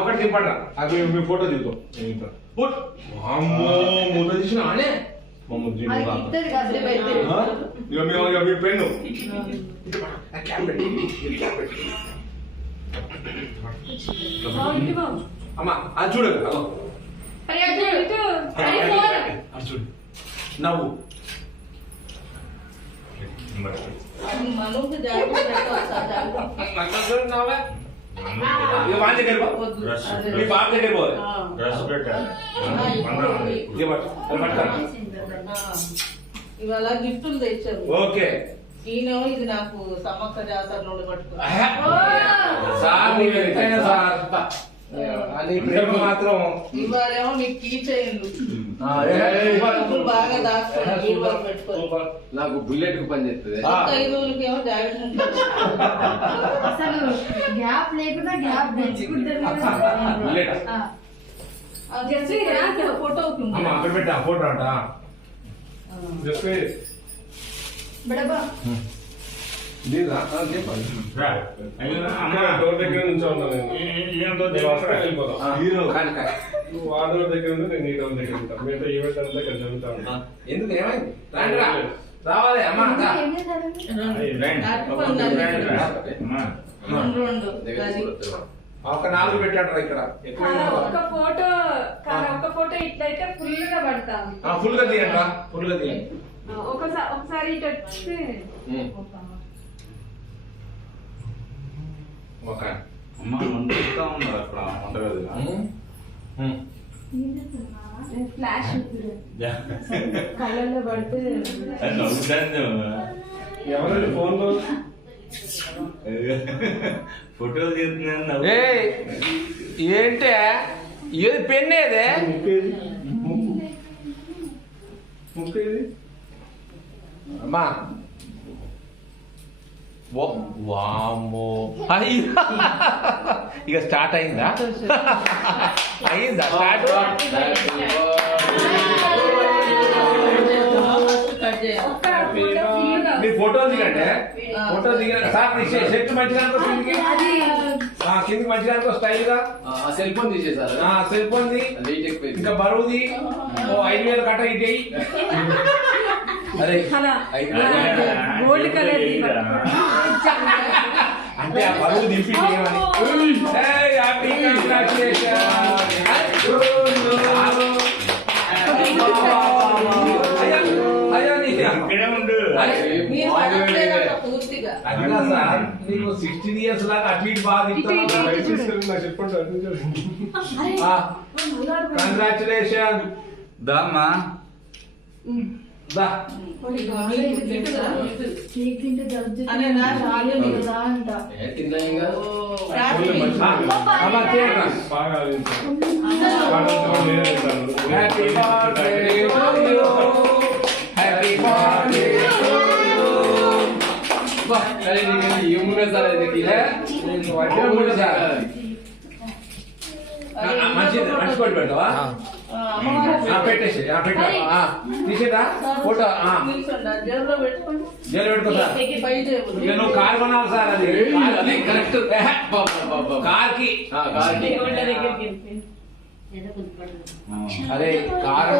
ఒకటి దింపడరా అది మీ ఫోటో దిగుతాం మూత తీసిన అనే మీ పెన్ను అమ్మా అది చూడదు చూడు నవ్వు మీ బాబు దగ్గర పోవాలి ఇవాళ గిఫ్టులు తెచ్చారు. ఓకే ఈయన ఇది నాకు సమ్మక్క జాతర నుండి పట్టుకున్నా మాత్రం ఇవాళేమో నీకు కీ చేయండు బాగా దాచుకోవాలి నాకు బుల్లెట్ కు పని చేస్తుంది. 5 రోజులకి ఏమో జాకెట్ అసలు గ్యాప్ లేకుండా గ్యాప్ ఫోటో అవుతుంది అక్కడ పెట్టా ఫోటో అంట డోర్ దగ్గర నుంచి వాడోర్ దగ్గర ఉంది, నేను ఈ డోర్ దగ్గర ఉంటాను. మీతో ఈవెంట్ అంతా ఇక్కడ జరుగుతా ఉంటాను. ఎందుకు ఏమైంది రావాలి అమ్మా ఒక 4 పెట్టాడు ఇక్కడ ఒక ఫోటో ఇట్లయితే ఫుల్ గా పడతాం. ఫుల్ గా తీయండి ఫుల్ గా తీయండి ఒకసారి ఇటు వచ్చి ఒక అమ్మ వండుతా ఉన్నారు అక్కడ వంటగది ఫ్లాష్ కళ్ళల్లో పడితే ఎవరు ఫోన్ లో ఫోటోలు తీస్తున్నాను. ఏంటే ఏది పెన్ ఏదే ముక్కేది అమ్మా వామ్మో ఇక స్టార్ట్ అయిందా అయిందా స్టార్ట్ మీ ఫోటో దిగండి ఫోటో దిగిన సార్ షర్ట్ మంచిగా కిందికి మంచిగా స్టైల్ గా సెల్ ఫోన్ తీసేసారు. సెల్ ఫోన్ ది ఇంకా బరువుది 5,000 కట్ట ఇటు అరే గోల్డ్ కలర్ అంటే ఆ బరువు దింపి ఇక్కడే ఉండు. పూర్తిగా నీకు 16 years లాగా అటు ఇటు బాగా కంగ్రాచులేషన్ దామ్మా హ్యాపీ బర్త్డే హ్యాపీ బర్త్డే ఏమున్నా సార్ మంచిది మంచి కొట్టి పెట్టవా పెట్టేసి తీసేదా ఫోటో జేబులో పెట్టుకోండి జైలు పెట్టుకోసా ఇక నువ్వు కార్ కొనాలి సార్ అది కరెక్ట్ కార్ కి అదే కార్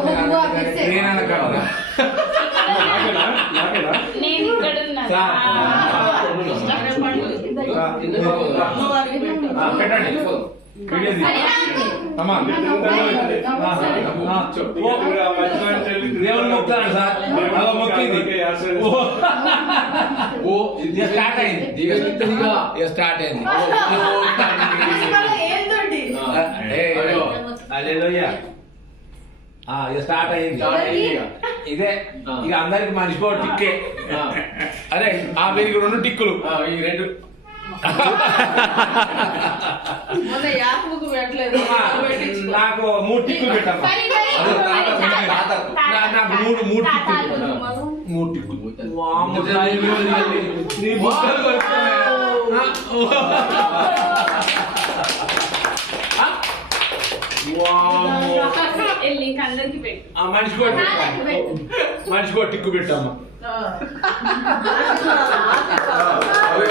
ట్రైన్ అనకుండా పెట్టండి దేవుని మొక్కుతాను సార్ అలా మొక్కింది స్టార్ట్ అయింది స్టార్ట్ అయింది అదేలోయ్యా ఇక స్టార్ట్ అయింది ఇదే ఇక అందరికి మనిషికో టిక్కే అరే వీరికి 2 టిక్కులు ఈ 2 నాకు 3 టిక్కులు పెట్టమ్మా నాకు 3 టిక్కులు నీ బుక్కలు మనిషికో టిక్కు పెట్టమ్మా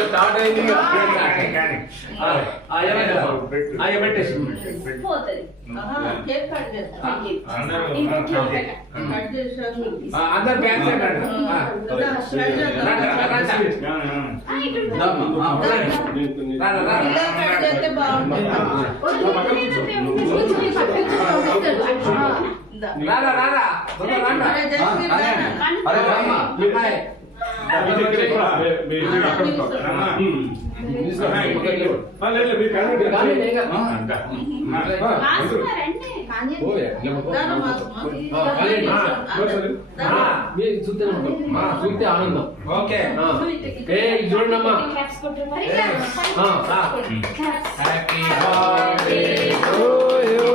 స్టార్ట్ అయింది. పెట్టేసి పోతుంది. కేక్ కట్ చేస్తా. కట్ చేసాక అందరు బ్యాక్ సైడ్ రండి. స్ట్రైట్ చేద్దాం. ఇలా కట్ చేస్తే బాగుంటుంది. రారా అరే జస్ట్ అరే రామ్మా. చూస్తే ఆనందం. ఓకే చూడండి అమ్మా. Happy birthday to you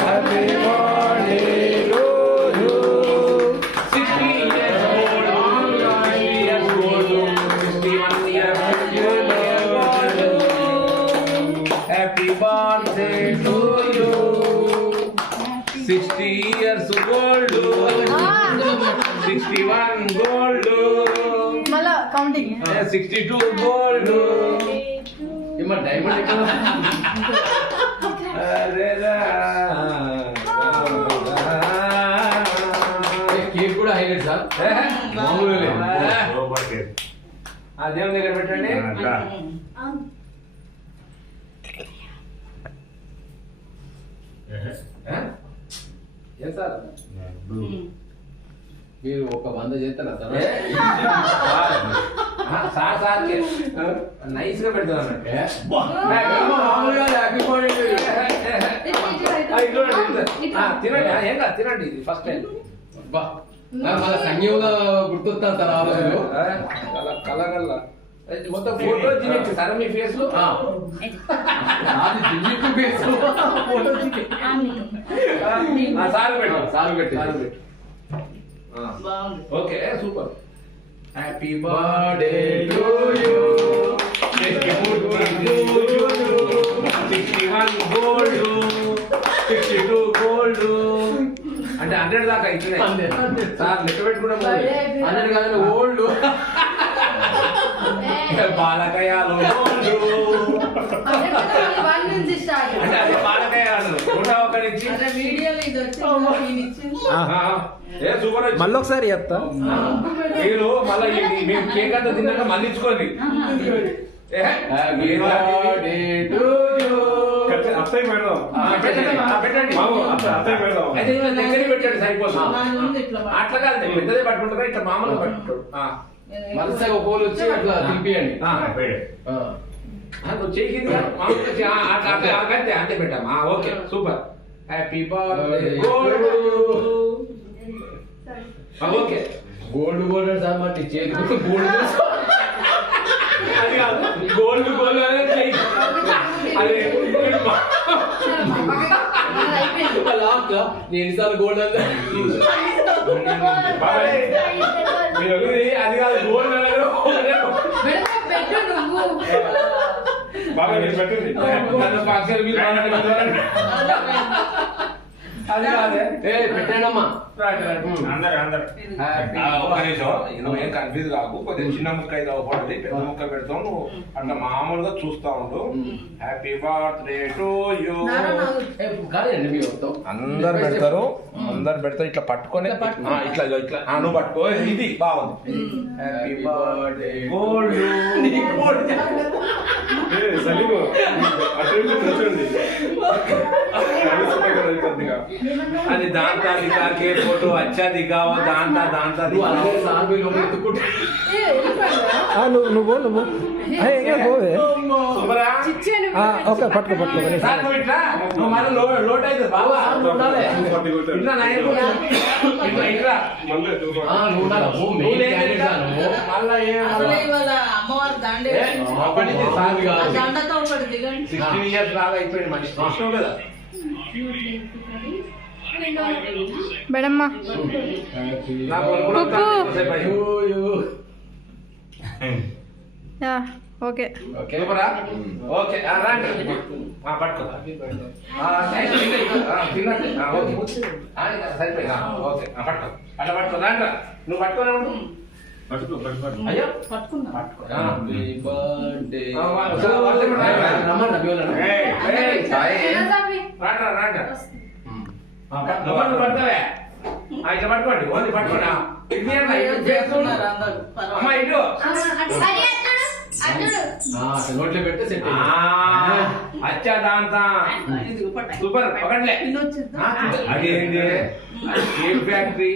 happy birthday to you 60 years old 1 years old 61 years old happy birthday to you 60 years old 61 gold మళ్ళా కౌంటింగ్ 62 gold ఏమో డైమండ్ ఎక్కడ కేక్ కూడా హైలైట్ సార్. మామూలు ఆ దేవుని దగ్గర పెట్టండి. ఏం సార్ మీరు ఒక 100 చేస్తారా సార్? సార్ నైస్ గా పెడతాను మామూలుగా హ్యాపీ బర్త్డే. తినండి ఏం కాదు తినండి ఇది ఫస్ట్ టైం మన సంగీతంలో గుర్తొస్తాను సార్ ఆ రోజు. కలగల్ల మొత్తం ఫోటో తినచ్చు సార్ మీ ఫేస్ లో అది జిమ్మిట్టు బేస్ ఫోటో సార్ పెట్టు సార్ పెట్టి బాగుంది. Okay super happy birthday to you 61 gold 62 gold అంటే 100 దాకా ఇచ్చినాయి సార్ లెక్క పెట్టుకున్నాం 100 కాదు ఓల్డ్ బాలకయాలు అంటే అది బాలకయాలు 101 నుంచి అరే వీడియోలో ఇది వచ్చింది ఈయన ఇచ్చింది. ఏ సూపర్ వచ్చింది. మళ్ళీ ఒకసారి చెప్తా మీరు మళ్ళీ మేము కేక్ అంతా తిన్నాక మళ్ళీ ఇచ్చుకోండి హ్యాపీ బర్త్డే టు యూ. అత్తయ్య పెడదాం. పెట్టండి బాబు అత్తయ్య పెడదాం. అయితే ఇలా దగ్గరికి పెట్టండి సరిపోతుంది నా ముందు ఇట్లా అట్లా కాదు పెద్దదే పట్టుకుంటారా ఇట్లా మామూలుగా పట్టుకుంటాడు వరుసగా ఒక పోలు వచ్చి అట్లా తినిపియండి. నువ్వు చేయింది మామూలుగా అంతే పెట్టామా okay super happy birthday okay gold gold sir మరి చేతి గోల్డ్ అది కాదు గోల్డ్ గోల్డ్ అనేది చెయ్యి. అది లాస్ట్ నేను ఎన్నిసార్లు గోల్డ్ అంటే ఇది అది కాదు గోల్డ్ అనేది బాగా మీరు పెట్టండి. నన్ను పక్షులు మీరు అది కాదే పెట్టండి అమ్మా. అందరు ఒక నిమిషం నువ్వు ఏం కన్ఫ్యూజ్ కాకు కొద్దిగా చిన్న ముక్క అయితే అవ్వకూడదు పెద్ద ముక్క పెడతావు నువ్వు అట్లా మామూలుగా చూస్తా ఉండు హ్యాపీ బర్త్డే టు యూ కాదండి మీ వస్తాం అందరు పెడతారు ఇట్లా పట్టుకొని ఇట్లా ఇట్లా నువ్వు పట్టుకో ఇది బాగుంది హ్యాపీ బర్త్డే గోల్డ్ సలీము అటు ఇటు కూర్చోండి. కొద్దిగా అది దాంతా దిగా కే ఫోటో అచ్చా దిగావో దాంతా నువ్వు అలాగే సార్ మీరు ఎత్తుకుంటా నువ్వు పోవే సూపరా ఓకే పట్టుకో సార్ నువ్వు ఇట్లా నువ్వు మళ్ళీ లోట్ అవుతుంది బాబా ఉండాలి ఇట్లా నా ఇట్లా మళ్ళీ నువ్వు ఉండాలి. అబ్బో, మెయిన్ క్యాండిడేట్ సార్ నువ్వు. మళ్ళా అసలే ఇవాళ అమ్మవారి దండే అప్పటి నుంచి సార్ ఆ కాదు. దండతో ఒకటి దిగండి. 16 ఇయర్స్ లాగా అయిపోయింది మనిషి ఇష్టం కదా బెడమ్మ నాకు అనుకున్నంత సేపు అయింది. ఓకే ఓకే సూపరా ఓకే రండి పట్టుకో తిన్నట్టు ఓకే సరిపోయి ఓకే పట్టుకో అట్లా పట్టుకో రండి నువ్వు పట్టుకోనే ఉండు అయ్యో పట్టుకున్నా హ్యాపీ బర్త్డే రమ్మన్నా రాండి పడతావే ఇట్లా పట్టుకోండి ఓన్లీ పట్టుకోండి అమ్మా ఇటు నోట్లో పెడితే సెట్ అచ్చా దాంతా సూపర్ పక్కడలే అదేంటి కేక్ ఫ్యాక్టరీ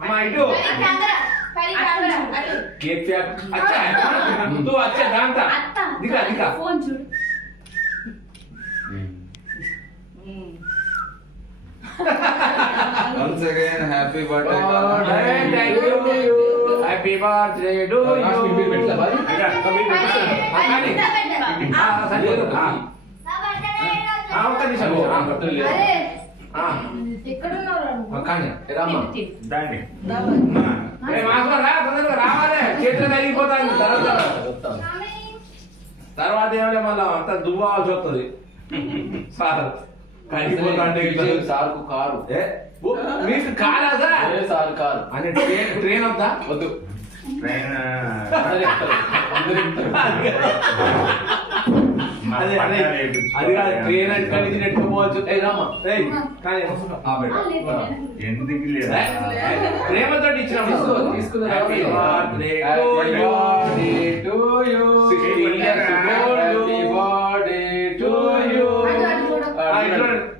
అమ్మా ఇటు కేక్ ఫ్యాక్టరీ అచ్చా తూ అచ్చా దాంతా దిగా దిగా ఫోన్ చూడు Once again, happy birthday. Thank you happy birthday to ఒక్క నిమిషం రావాలి చేతులు తగిలిపోతాను తర్వాత ఏమైనా మళ్ళా అంత దువ్వాల్సి వస్తుంది సార్ కడిగిపోతాంటే సార్కు కారు మీకు కారా సార్ సార్ కారు అని ట్రైన్ అవుతా వద్దు అది కాదు ట్రైన్ అంటే కలిసి నెట్టుకోవచ్చు ఎందుకు ప్రేమతో ఇచ్చిన happy birthday to you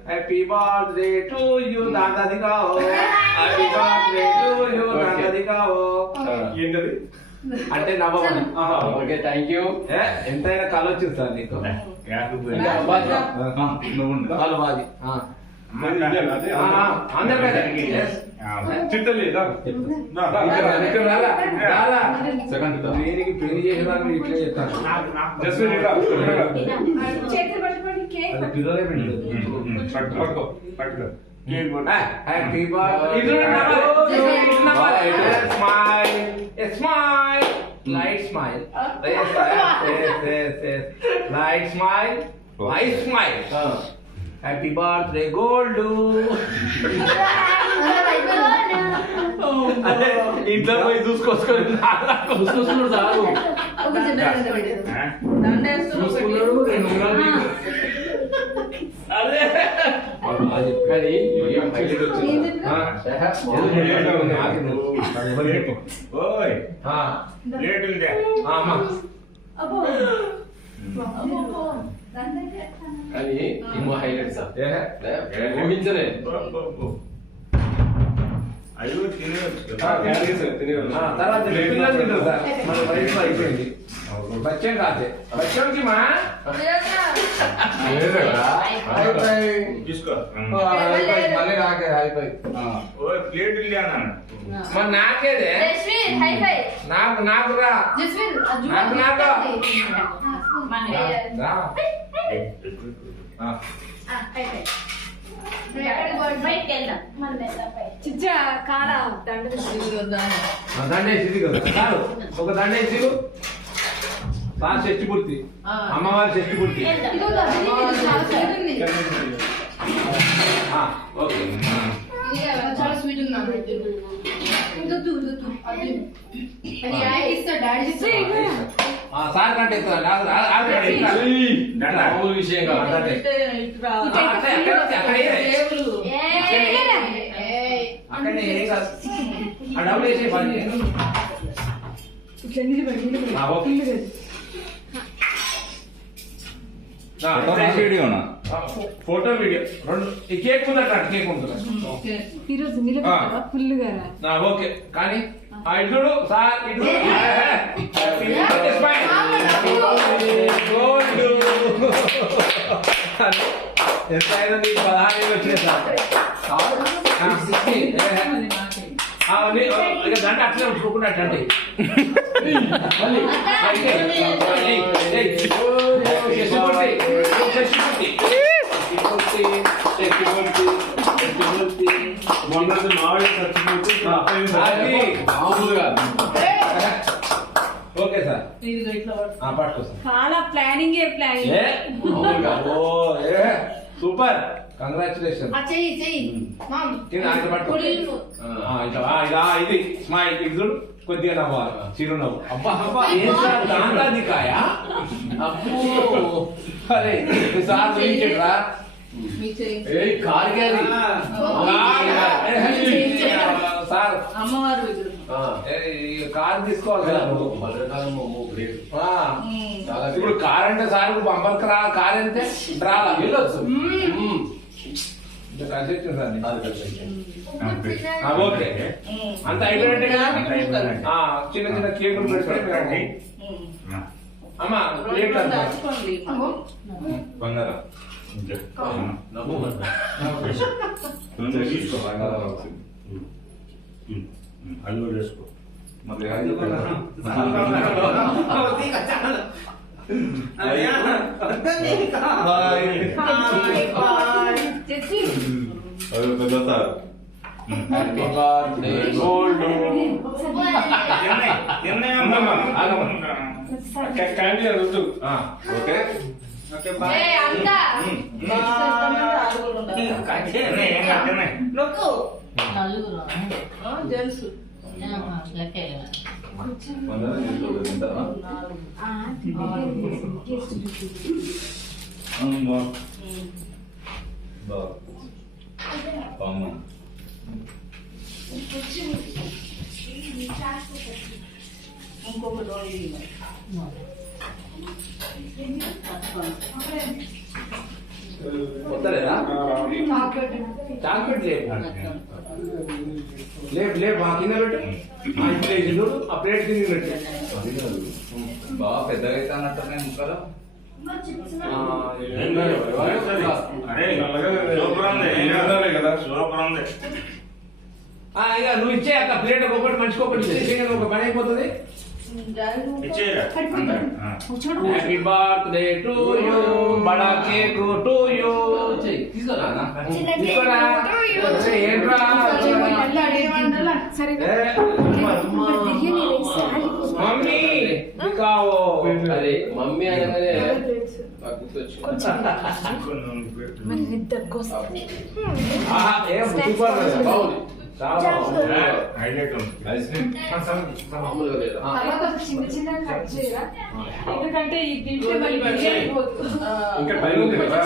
happy birthday to you దాదాది కావో హ్యాపీ బర్త్డే టు యూ దాదాది కావో ఏంటది అంటే నవ్వమని ఓకే థ్యాంక్ యూ ఎంతైనా కళ వచ్చింది సార్ నీకు కళ బాది అందరికీ చిట్టలేదా దీనికి పెళ్లి చేసిన వాళ్ళు ఇట్లే చెప్తాను చేతులు పట్టుకోండి కేక్ అది పిల్లలే పెళ్లి పట్టుకో పట్టుకో happy birthday smile smile light smile light smile light smile happy birthday gold ఇంట్లో పోయి చూసుకొచ్చుకొని చూసుకొస్తున్నాడు సారు చూసుకున్నాడు రెండు అదే కానీ ఓయ్ ప్లేట్లు కానీ ఇంకో హైలైట్ సార్ ఊహించలే అయ్యో తినేవచ్చు తర్వాత పిల్లలు తింటారు సార్ మన వయసులో అయిపోయింది బచ్చం కాదే బచ్చంకి మా తీసుకో మళ్ళీ నాకే అయిపోయి ఓ ప్లేట్లు అన్నాను మరి నాకేదే నాకు నాకు రా నాకు నాకు రా. చిచ్చా కారా దండేసి కదా సారు ఒక దండేసి సార్ షష్టి పూర్తి అమ్మవారి షష్టి పూర్తి ఓకే చాలా స్వీట్ ఉంది సార్ కంటే మామూలు విషయం కాదు అక్కడనే ఏం కాదు ఆ డబ్బులు వేసే పని ఫోటో వీడియో రెండు ఈ కేక్ ఉందట కేక్ ఉంటుంది ఈరోజు నిలబెట్టావా ఫుల్గా ఓకే కానీ ఆ ఇటుడు సార్ ఇటు ఎంత అయినా నీకు 16 వచ్చినాయి సార్ ఇక దండ అట్లే ఉంచుకోకుండా అంటే మొన్నది మావిడి చచ్చిపోతే మామూలుగా ఓకే సార్ ఇదిగో ఇట్లా పట్టుకో. పట్టుకో సార్ చాలా ప్లానింగ్ ప్లానింగ్ మామూలుగా ఓ సూపర్ కంగ్రాచులేషన్ చెయ్యి పట్టుకో ఇది స్మైల్ ఇది చూడు కొద్దిగా నవ్వాలి చిరునవ్వు. అబ్బా అబ్బా ఏం సార్ దాంట్లో కాయ అబ్బో అరే సార్ చూపించరా మీ చేయి కార్ క్యారీ సార్ అమ్మవారి విగ్రహం కార్ తీసుకోవాలి సార్ భద్రకాలం గ్రేట్. చాలా ఇప్పుడు కార్ అంటే సార్ బంపర్ కార్ అంతే రాలా వెళ్ళొచ్చు ఓకే అంత అయిపోయినట్టుగా చిన్న చిన్న కేకులు పెట్టుకోండి అమ్మా ప్లేట్ దాచుకోండి బంగారం అది కూడా చేసుకో. అది పెద్ద sir. Happy birthday gold candy అది వద్దు. ఓకే నలుగురు జెంట్స్ ఇంకొకటి వస్తలేదా చాక్లెట్ లేపు లేపు మా కింద పెట్టు చూడు ఆ ప్లేట్ కింద పెట్టు బాగా పెద్దగా అయితే అన్నట్టు ముక్కలు కదా. ఇక నువ్వు ఇచ్చే అక్క ప్లేట్ ఒకటి మనిషికి ఒకటి ఇచ్చే ఒక పని అయిపోతుంది. హ్యాపీ బర్త్డే టు యూ బడా కేక్ టు యూ ఏంట్రా మమ్మీ కావో అరే మమ్మీ అనగానే నాకు గుర్తొచ్చు. ఏం బుద్ధిపడలేదు బాగుంది చాలా హైలైట్ ఉంది. మామూలుగా లేదా చిన్న చిన్న కట్ చేయరా ఎందుకంటే ఈ తింటే మళ్ళీ బిర్యానీ పోతుంది. ఇంకా టైం ఉంది కదా.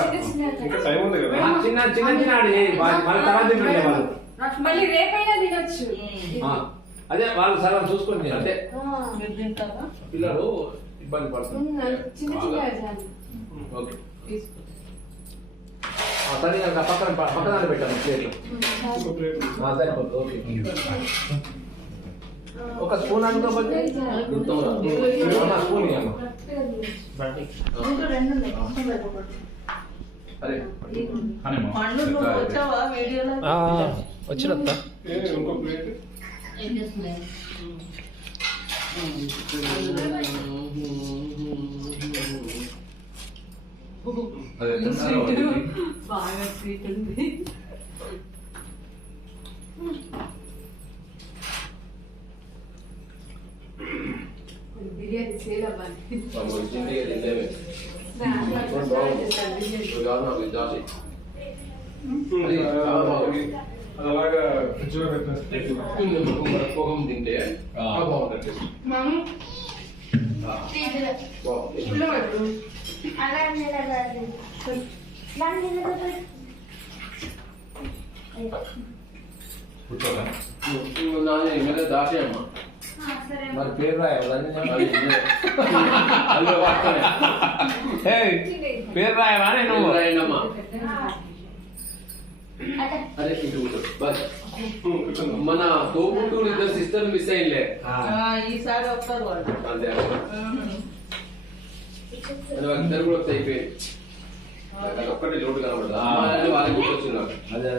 ఇంకా టైం ఉంది కదా. చిన్న చిన్న చిన్న మన తర్వాత తింటుండే వాళ్ళు మళ్ళీ రేపైనా తినొచ్చు. అదే వాళ్ళు సగం చూసుకొని అంటే మీరు తింటారా పిల్లలు ఇబ్బంది పడుతుంది. చిన్న చిన్న ఓకే తీసుకో సరే పక్కన పక్కన పెట్టాను ప్లేట్ సరిపోతుంది. ఓకే ఒక స్పూన్ అనుకో స్పూన్ అరే పండు నువ్వు వచ్చావా వీడియోలో వచ్చినత్తా ఇంకో ప్లేట్. బాగా స్వీట్ ఉంది. బిర్యానీ సేల్ అవ్వాలి. వచ్చింది తిందేమే నాకు జాలి అది అలాగా ఫ్రిడ్జ్ లో పెట్టిన పోగం తింటే బాగుంటుంది. నానే ఇంకా దాటే అమ్మ మరి పేరు రాయవాలని పేరు రాయవా నేను రాయండమ్మా. అరే ఇంటి బస్ మన తోబుట్టూరు ఇద్దరు సిస్టర్ మిస్ అయ్యింలే ఈసారి వస్తారు వాళ్ళు అంతే ఇద్దరు కూడా అయిపోయింది. ఒక్కటి లోటు కనబడదు వాళ్ళకి గుర్తొచ్చింది నాకు. అదే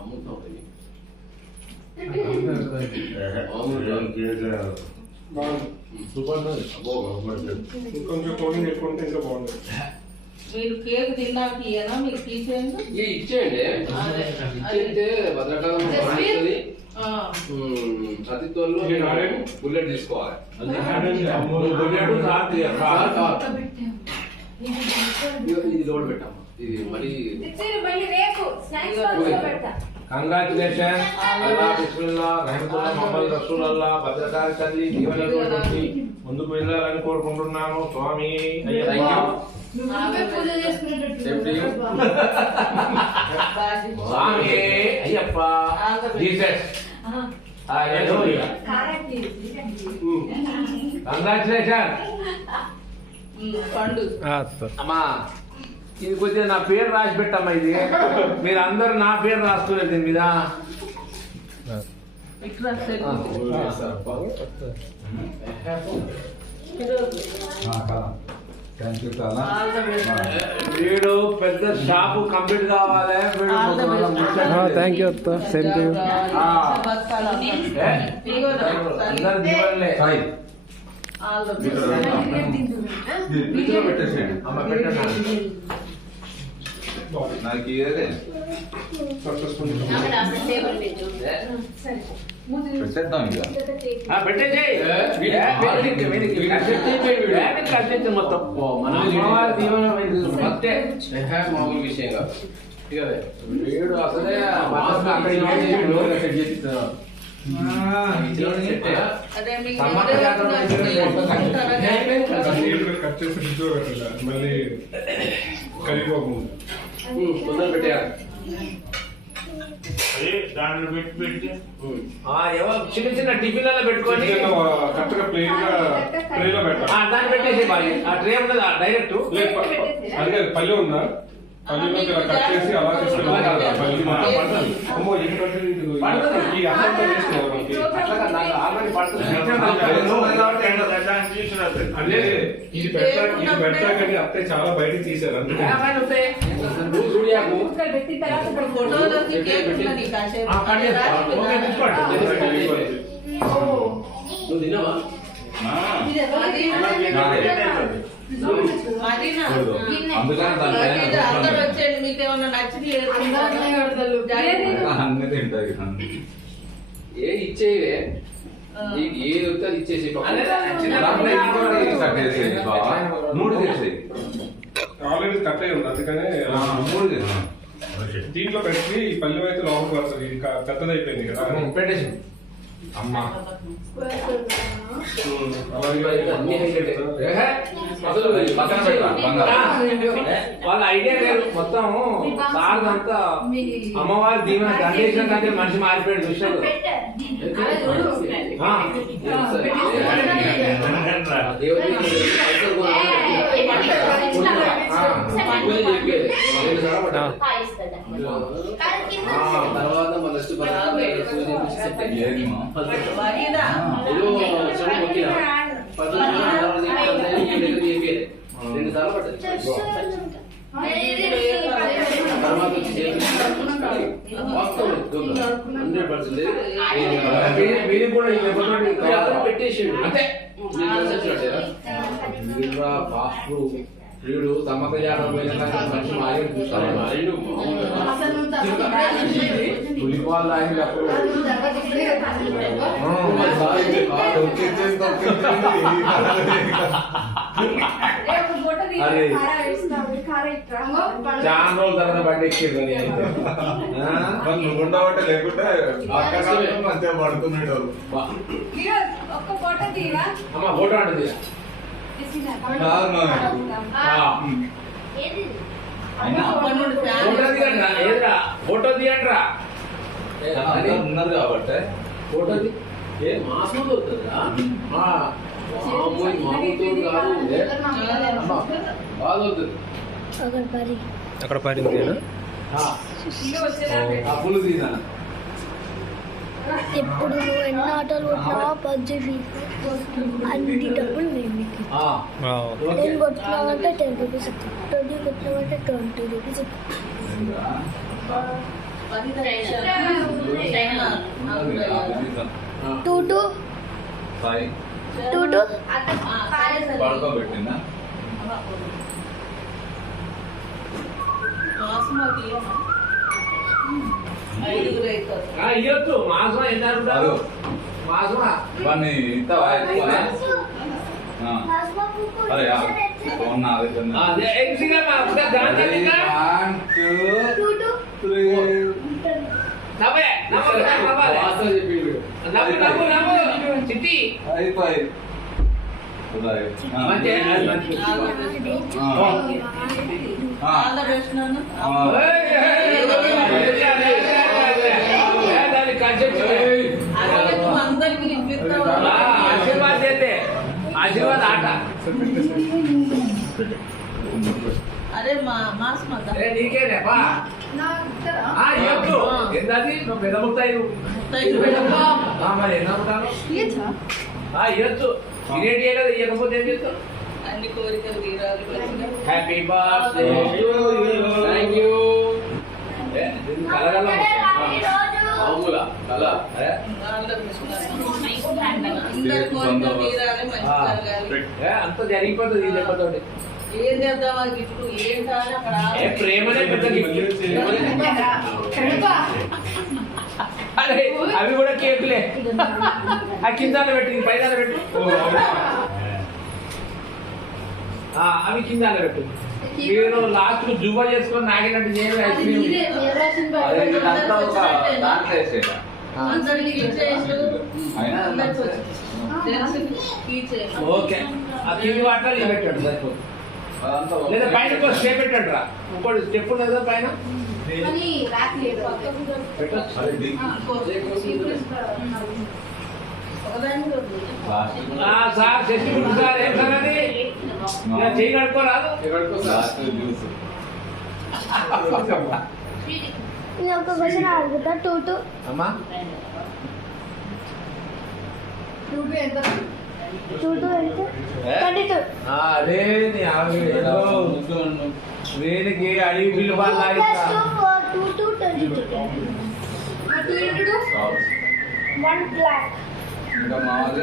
అమ్ముతాం కొంచెం కోటింగ్ పెట్టుకుంటే ఇంకా బాగుంటుంది. మీరు కేక్ తిన్నాక ఇయ్యనా మీకు తీసేయండి ఇచ్చేయండి. ఇచ్చేస్తే భద్రకాలం బాగుంటుంది. అతిథుల్లో బుల్లెట్ తీసుకోవాలి. ఇది లోడ్ పెట్టాము. ఇది మళ్ళీ కంగ్రాచులేషన్. అల్లా బిస్మిల్లా రహమతుల్లా మొహమ్మద్ రసూలల్లా భద్రకాళి తల్లి దీవెనలు వచ్చి ముందుకు వెళ్ళాలని కోరుకుంటున్నాను స్వామి అయ్యప్ప. స్వామి అయ్యప్ప జీసస్. కంగ్రాచులేషన్. పండు అమ్మా ఇది కొద్దిగా నా పేరు రాసి పెట్టమ్మా. ఇది మీరు అందరు నా పేరు రాసుకోలేదు దీని మీద. ఇక్కడ వీడు పెద్ద షాపు కంప్లీట్ కావాలి. థ్యాంక్ యూ అత్త. Same to you. అందరు దీపావళి అమ్మ పెట్టండి. నాకు ఇదే పెట్టేద్దాం ఇక. పెట్టేసి మొత్తం మామూలు విషయం కాదు. వీడు అసలే అదే మీకు కట్ చేసి ఫ్రిడ్జ్ లో పెట్టాలి మళ్ళీ కరిగిపోకుండా. తొందర పెట్టేయాలి. ఎవరు చిన్న చిన్న టిఫిన్లలో పెట్టుకొని కరెక్ట్గా ప్లేన్ గా ట్రేలో పెట్టాలి. దాన్ని పెట్టేసి బాగా ఆ ట్రే ఉన్నదా డైరెక్ట్ అదే పల్లె ఉందా? పల్లెలోకి ఇలా కట్ చేసి అలా తీసుకెళ్ళాలి. అమ్మో ఎందుకంటే ఈ అన్నంతా చేసుకోవాలి. అంటే ఇది పెట్టాకని అత్తే చాలా బయటకు తీశారు. అందుకే పెట్టిన తర్వాత ఫోటోలోకి కేక్ ఉన్నది కాసేపు నువ్వు తిన్నావా? అందరూ వచ్చేయండి. మీకు ఏమన్నా నచ్చింది అన్నీ తింటాయి. ఏ ఇచ్చేవే ఏది వస్తే అది ఇచ్చేసి మూడు చేసేది ఆల్రెడీ కట్ అయి ఉంది. అందుకనే మూడు చేసి దీంట్లో పెట్టి ఈ పల్లెం అయితే లోపలికి వస్తుంది. ఇది పెద్దదైపోయింది కదా. పెట్టేసి అమ్మా వాళ్ళ ఐడియా లేదు మొత్తం. సార్దంతా అమ్మవారి దీవెన గంటేశ్వరం కంటే మనిషి మారిపోయాడు చూసాడు. తర్వాత మన రెండు సార్లు పడ్డది. తర్వాత వచ్చి 100% మీరు కూడా పెట్టేసి అంతే. వీడు తమ్మక జాడ మనిషి మారి చూస్తాడు. పులిపాలు తాగినప్పుడు చాలా రోజుల తర్వాత బండి ఎక్కేది. నువ్వు ఉండబట్టే లేకుంటే మంచిగా పడుతున్నాడు. ఒక్క ఫోటో తీరా అమ్మ ఫోటో అంటది ఫోటో తీయండి ఏదిరా ఫోటో తీయండి రా ఉన్నారు కాబట్టి ఫోటో ఏ మాసం అవుతుందా? మామూలు కాదు బాగా అవుతుంది. అక్కడ పారిందేనా? ఆ పులు తీసా ఎప్పుడు నువ్వు ఎన్ని ఆటలు కొట్టినా పబ్జి అన్ని డబ్బులు మేము నేను కొట్టినామంటే 10 రూపీస్ 20 కొట్టినామంటే 20 రూపీస్. టూ పడుకోబెట్టిందా? ఐదుగురు అవుతారు. ఇవ్వచ్చు మాసం ఎంత అంటారు మాసమా వాడిని ఇస్తావా ఎక్కువ? అరే అవునా అదే ఎక్స్గా ఒకసారి దాంట్లో ఇంకా 1 2 3 నవ్వే నవ్వాలి వాసన చెప్పిండు. నవ్వు చిట్టి అయిపోయి మంచి మంచి ఆల్ ద బెస్ట్ నాన్న. దాన్ని కన్సెప్ట్ అసలు నువ్వు అందరికి ఇప్పిస్తావు. ఆశీర్వాద్ అయితే ఆశీర్వాద్ ఆట అరే మాస్ మత నీకేనే బా ఇవ్వచ్చు ఏంటది నువ్వు పెద్ద ముక్తాయి మరి ఎన్న ఉంటాను ఇవ్వచ్చు ఇదేంటి కదా ఇవ్వకపోతే ఏం చేస్తావు అన్ని కోరికలు తీరాలి మంచిగా. హ్యాపీ బర్త్డే థ్యాంక్ యూ మామూలా కళ ఆల్ ద బెస్ట్ నాన్న. అందరి కోరికలు తీరాలి మంచిగా జరగాలి. అంత జరిగిపోతుంది ఈ దెబ్బతోటి ఏం చేద్దామా గిఫ్ట్ ఏం కాదు అక్కడ ఏ ప్రేమనే పెద్ద గిఫ్ట్ అరే అవి కూడా కేకులే ఆ కింద పెట్టి పైన పెట్టు అవి కింద పెట్టు మీరు లాస్ట్ జుబా చేసుకొని నాగినట్టు చేయలేదు ఐస్ క్రీమ్ దాంట్లో వేసేదా అందరికి ఇచ్చేసి అయినా అందరికి వచ్చి ఓకే ఆ కింది వాటర్ ఇది పెట్టాడు సరిపోతుంది అదంతా లేదా పైన ఇంకో స్టెప్ పెట్టాడు రా ఇంకోటి స్టెప్ ఉన్నది కదా పైన సార్ చెట్టు సార్ ఏం సార్ అది చేయి కడుక్కోరాదు జ్యూస్ నేను ఒక క్వశ్చన్ అడుగుతా 2 అమ్మా 2 ఎంత 22 అదే నీ వీనికి అడిగి బిల్లు బాగా 2 22 1 black ఇంకా మామూలు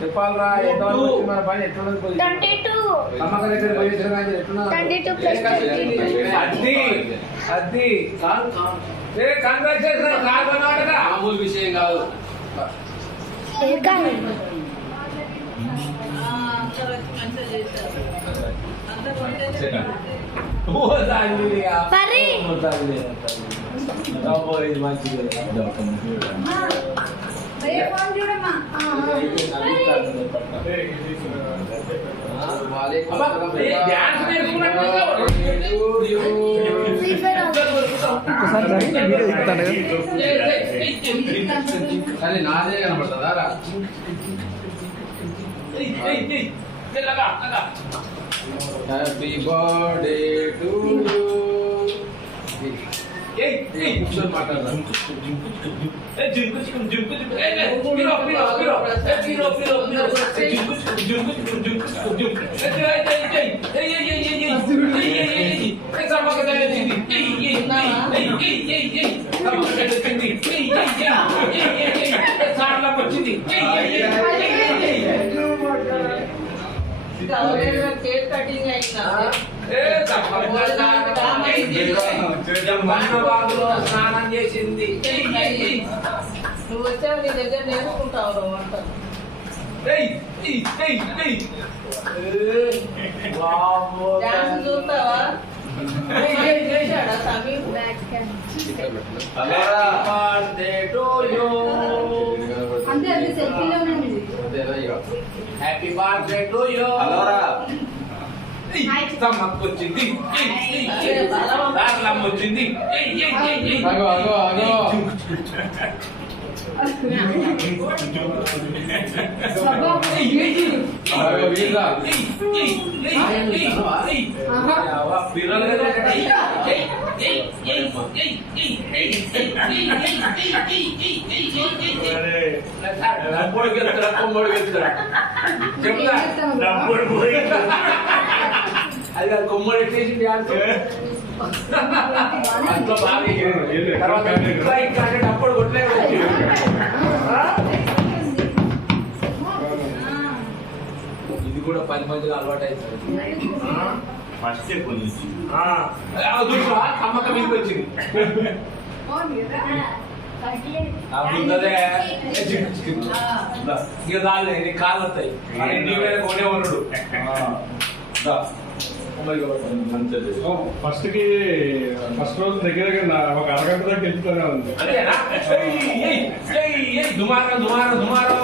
చెప్పాలరా ఎంతవరకు వచ్చి మన పని ఎట్లున్నది 22 అమ్మక దగ్గర పోయేసిన ఎట్లున్నది 22 plus 22 అది కంగ్రాచులేషన్ కాదు అన్నమాట మామూలు విషయం కాదు. కానీ అందరూ వచ్చి మంచిగా చేశారు. అందరూ ఓ దానిలిగా పరి ఇది మంచిది డాన్స్ ఒక్కసారి జరిగి వీడియో ఇస్తాను కానీ నాదే కనపడుతుందా రా? హ్యాపీ బర్త్డే టు కూర్చొని మాట్లాడదా కేక్ కటింగ్ అయినా స్నానం చేసింది నువ్వు వచ్చావు నీ దగ్గర నేర్చుకుంటావు వంట. డాన్స్ చూస్తావా? చేశాడా Sameer? Happy birthday to you వచ్చింది వచ్చింది అగో అగో అగో అగో వీళ్ళ పిల్లలు డబ్బుడు గెలుస్తారా కొమ్మడు గెలుస్తారా చెప్తా అది కాదు కొమ్మడు ఎట్టేసి డ్యాన్స్ అంత బాగా తర్వాత ఇంకా ఇంకా అంటే డబ్బుడు కొట్టలేదు ఇది కూడా 10 మందికి అలవాటు అవుతుంది ఫస్ట్ కొంచెం అమ్మక మీకు వచ్చింది ఇక చాలు నీ కాళ్ళు వస్తాయి ఇంటి మీద కొనే ఉన్నాడు ఫస్ట్ రోజు దగ్గర ఒక అరగంట దాకా వెళ్తూనే ఉంది. అంతేనా దుమారం దుమారం దుమారం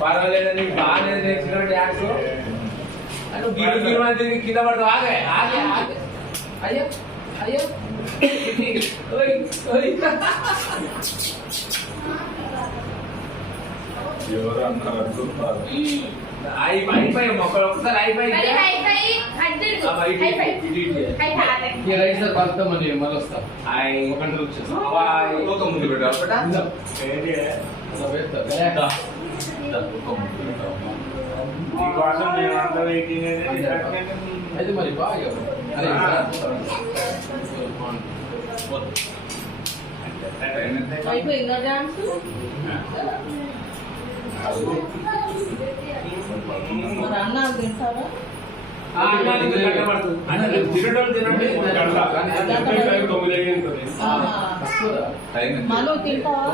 పర్వాలేదని బాగానే నేర్చుకున్న డ్యాన్స్ నువ్వు గిరు గిరు అని తిరిగి కింద పడతావు ఆగే ఆగే ఆగే అయ్యో అయ్యో ఓయ్ ఓయ్ ఎవరు అంటారు అయిపోయి మొక్కలు ఒకసారి అయిపోయి ఈ రైట్ సార్ పడతామని మళ్ళీ వస్తాం ఒక గంటలు వచ్చేస్తాం ఒక ముందు పెట్టాలి నీకోసం నేను అంతా వెయిటింగ్ అయితే మరి బాగా అరే అయిపోయిందా డాన్స్ మరి అన్నాలు తింటారా తినడం తినండి గంట 9 అయ్యి ఉంటుంది. మనో తింటావా